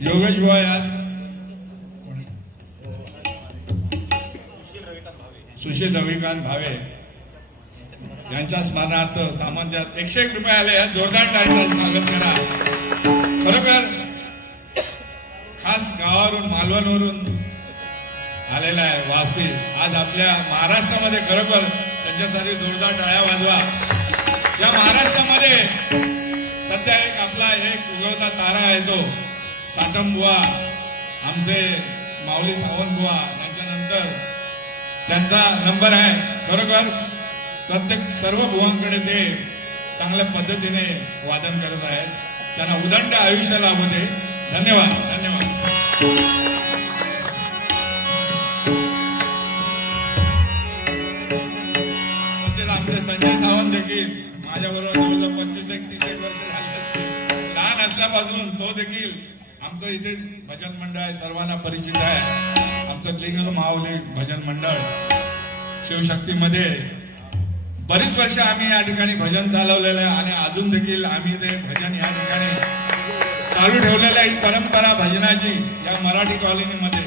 योगेश भाई आज सुशील रविकांत भावे यांच्या स्मरणार्थ सामान्यात 101 रुपये आले. जोरदार टाळ्यांचं स्वागत करा. खरोखर खास गावावरून मालवणवरून आलेला आहे वासपी आज आपल्या महाराष्ट्रामध्ये. खरोखर त्यांच्यासाठी जोरदार टाळ्या वाजवा. या महाराष्ट्रामध्ये सध्या आपला एक उगवता तारा आहे तो साटम बुवा, आमचे माऊली सावंत बुवा यांच्यानंतर त्यांचा नंबर आहे. खरोखर प्रत्येक सर्व बुवांकडे ते चांगल्या पद्धतीने वादन करत आहेत. त्यांना उदंड आयुष्य लाभू दे. धन्यवाद धन्यवाद. तसेच आमचे संजय सावंत देखील माझ्याबरोबर जवळजवळ 25-30 वर्ष झाली असतील. लहान असल्यापासून तो देखील आमचं इथे भजन मंडळ आहे, सर्वांना परिचित आहे. आमचं लिंग माऊली भजन मंडळ शिवशक्तीमध्ये बरीच वर्ष आम्ही या ठिकाणी भजन चालवलेलं आहे आणि अजून देखील आम्ही ते भजन या ठिकाणी चालू ठेवलेलं आहे. ही परंपरा भजनाची या मराठी कॉलनीमध्ये.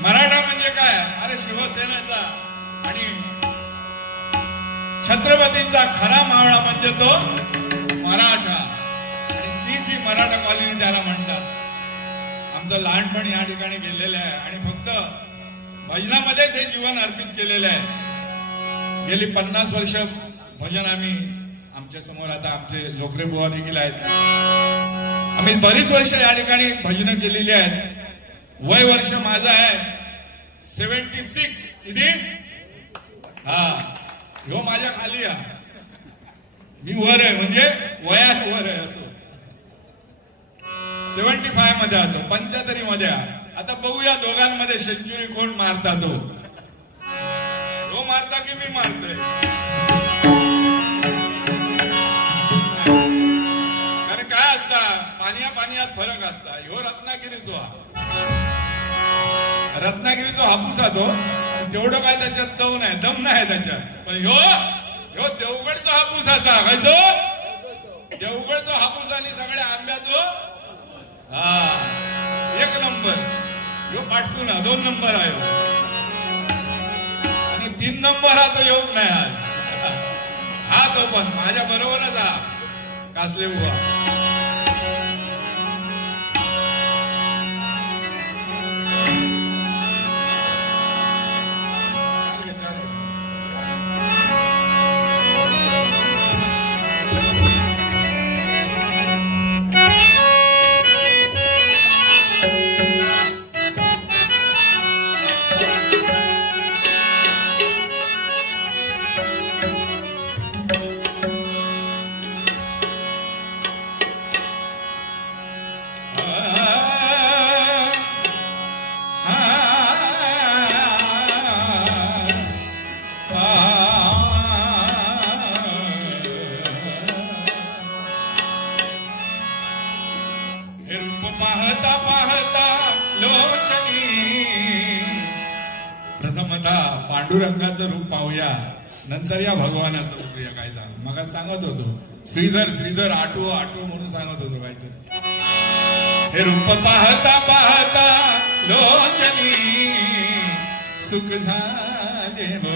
मराठा म्हणजे काय? अरे शिवसेनेचा आणि छत्रपतींचा खरा मावळा म्हणजे तो मराठा. आणि तीच ही मराठा कॉलनी त्याला म्हणतात. आमचं लहानपण या ठिकाणी गेलेलं आहे आणि फक्त भजनामध्येच हे जीवन अर्पित केलेलं आहे. गेली 50 वर्ष भजन आम्ही आमच्या समोर आता आमचे लोकरे बुवा देखील आहेत. आम्ही बरीच वर्ष या ठिकाणी भजन केलेली आहेत. वय वर्ष माझं आहे 76. किती? हा, ह्यो माझ्या खाली आहे. मी वर आहे म्हणजे वयात वर आहे. असो 75 मध्ये आतो, 75 मध्ये. आता बघूया दोघांमध्ये सेंचुरी कोण मारता. तो मारता की मी मारतोय? कारण काय असता पाण्यात फरक असता. ह्यो रत्नागिरीचो हापूस तो तेवढं काय त्याच्यात चव नाही, दम नाही त्याच्यात. पण ह्यो देवगडचा हापूस असा खायचो. देवगडचा हापूस आणि सगळ्या आंब्याचो हा 1 नंबर. ह्यो पाठसून 2 नंबर आहे. 3 नंबर हा तो योग नाही. हा तो पण माझ्या बरोबरच हा कासले बुवा. पाहता पाहता लोचनी प्रथमतः पांडुरंगाचं रूप पाहूया, नंतर या भगवानाचं रूप या. काय मग सांगत होतो श्रीधर श्रीधर आठवो आठवो म्हणून सांगत होतो काहीतरी. हे रूप पाहता पाहता लोचनी सुख झाले हो.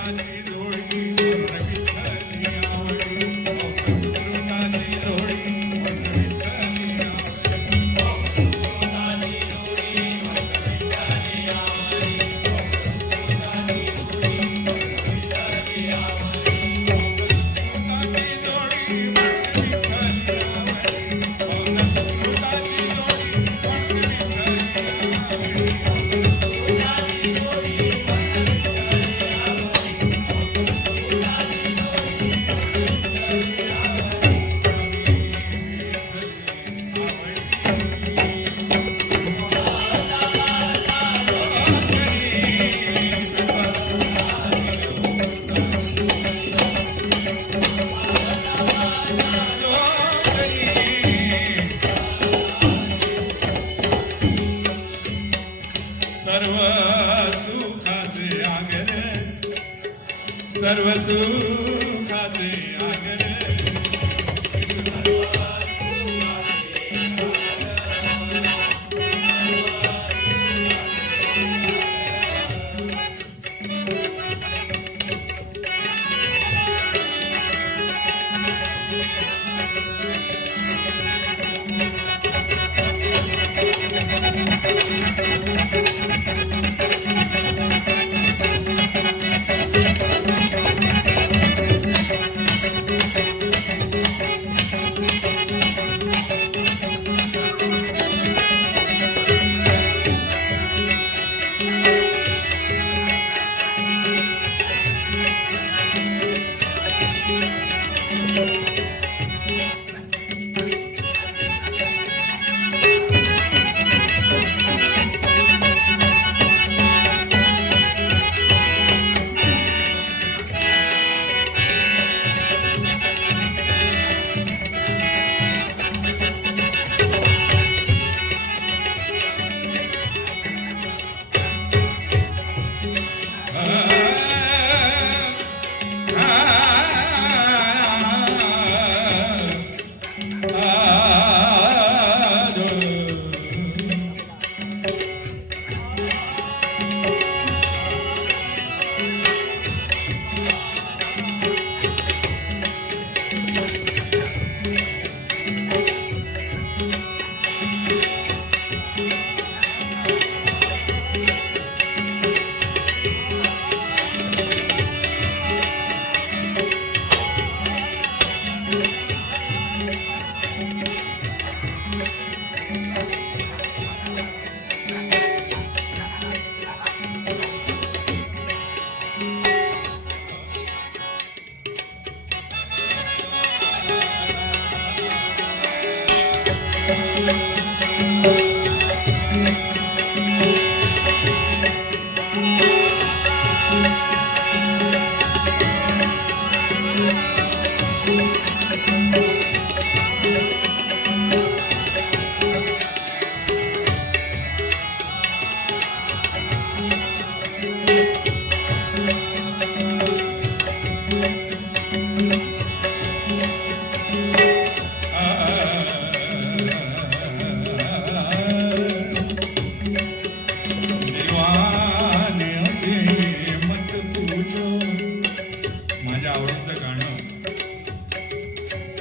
सुकृताची जोडी वर्ण विठ्ठली आवडी सुकृताची जोडी वर्ण विठ्ठली आवडी सुकृताची जोडी वर्ण विठ्ठली आवडी सुकृताची जोडी वर्ण विठ्ठली आवडी सर्व सुखाचे आगर सर्व सुखाचे आगर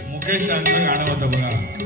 मुकेश यांचं गाणं होतं बघा.